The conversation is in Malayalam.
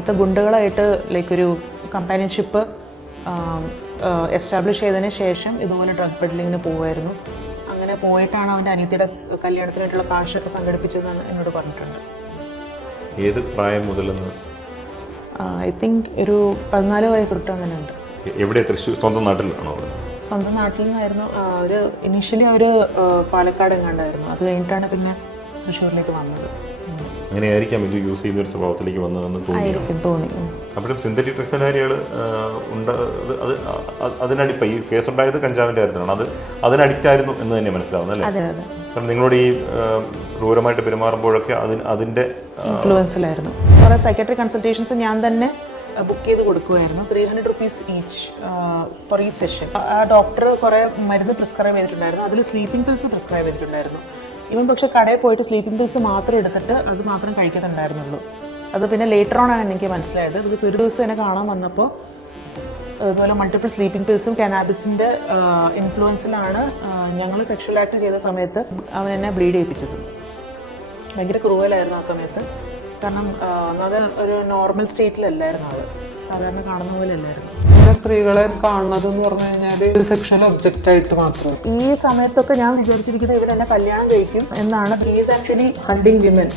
അവിടുത്തെ ഗുണ്ടകളായിട്ട് ലൈക്ക് ഒരു കമ്പാനിയൻഷിപ്പ് എസ്റ്റാബ്ലിഷ് ചെയ്തതിന് ശേഷം ഇതുപോലെ ഡ്രഗ് പെഡ്ലിങ്ങിന് പോകുമായിരുന്നു. അങ്ങനെ പോയിട്ടാണ് അവൻ്റെ അനിയത്തിയുടെ കല്യാണത്തിനായിട്ടുള്ള കാശൊക്കെ സംഘടിപ്പിച്ചതെന്ന് എന്നോട് പറഞ്ഞിട്ടുണ്ട്. ഏത് പ്രായം മുതലെന്ന്? ഐ തിങ്ക് ഒരു 14 വയസ്സ് തൊട്ട് അങ്ങനെ ഉണ്ട്. എവിടെ? തൃശ്ശൂർ സ്വന്തം നാട്ടിലാണോ? സ്വന്തം നാട്ടിൽ നിന്നായിരുന്നു. അവർ ഇനീഷ്യലി അവർ പാലക്കാട് എങ്ങാണ്ടായിരുന്നു. അത് കഴിഞ്ഞിട്ടാണ് പിന്നെ തൃശ്ശൂരിലേക്ക് വന്നത്. അങ്ങനെയായിരിക്കാം ഇത് യൂസ് ചെയ്യുന്ന ഒരു സ്വഭാവത്തിലേക്ക് വന്നതെന്ന് തോന്നി. അപ്പോഴും സിന്തറ്റിക് ഡ്രഗ്സിൻ്റെ കാര്യങ്ങൾ ഉണ്ട്. അതിനടിപ്പം ഈ കേസുണ്ടായത് കഞ്ചാവിൻ്റെ കാര്യത്തിലാണ്. അത് അതിനഡിക്റ്റായിരുന്നു എന്ന് തന്നെ മനസ്സിലാവുന്നത് അല്ലേ? കാരണം നിങ്ങളോട് ഈ ക്രൂരമായിട്ട് പെരുമാറുമ്പോഴൊക്കെ അതിൻ്റെ ഇൻഫ്ലുവൻസിലായിരുന്നു. കുറേ സൈക്കാട്രിക് കൺസൾട്ടേഷൻസ് ഞാൻ തന്നെ ബുക്ക് ചെയ്ത് കൊടുക്കുമായിരുന്നു. 300 rupees ഈച്ച് ഫോർ ഈ സെഷൻ. ആ ഡോക്ടർ കുറേ മരുന്ന് പ്രിസ്ക്രൈബ് ചെയ്തിട്ടുണ്ടായിരുന്നു. അതിൽ സ്ലീപ്പിംഗ് പിൽസ് പ്രിസ്ക്രൈബ് ചെയ്തിട്ടുണ്ടായിരുന്നു. ഇവൻ പക്ഷേ കടയിൽ പോയിട്ട് സ്ലീപ്പിംഗ് പിൽസ് മാത്രം എടുത്തിട്ട് അത് മാത്രം കഴിക്കുന്നുണ്ടായിരുന്നുള്ളൂ. അത് പിന്നെ ലേറ്റർ ഓൺ ആണ് എനിക്ക് മനസ്സിലായത്. ബിക്കോസ് ഒരു ദിവസം എന്നെ കാണാൻ വന്നപ്പോൾ അതുപോലെ മൾട്ടിപ്പിൾ സ്ലീപ്പിംഗ് പിൽസും കനാബിസിൻ്റെ ഇൻഫ്ലുവൻസിലാണ് ഞങ്ങൾ സെക്ഷൽ ആക്ട് ചെയ്ത സമയത്ത് അവൻ എന്നെ ബ്ലീഡ് ചെയ്യിപ്പിച്ചത്. ഭയങ്കര ക്രൂവലായിരുന്നു ആ സമയത്ത്. കാരണം അത് ഒരു നോർമൽ സ്റ്റേറ്റിലല്ലായിരുന്നു ആള്. സാധാരണ കാണുന്ന പോലെ അല്ലായിരുന്നു. സ്ത്രീകളെ കാണുന്നത് എന്ന് പറഞ്ഞു കഴിഞ്ഞാൽ സെക്ഷൽ ഒബ്ജക്റ്റ് ആയിട്ട് മാത്രം. ഈ സമയത്തൊക്കെ ഞാൻ വിചാരിച്ചിരിക്കുന്നത് ഇവരെന്നെ കല്യാണം കഴിക്കും എന്നാണ്. He's actually hunting women.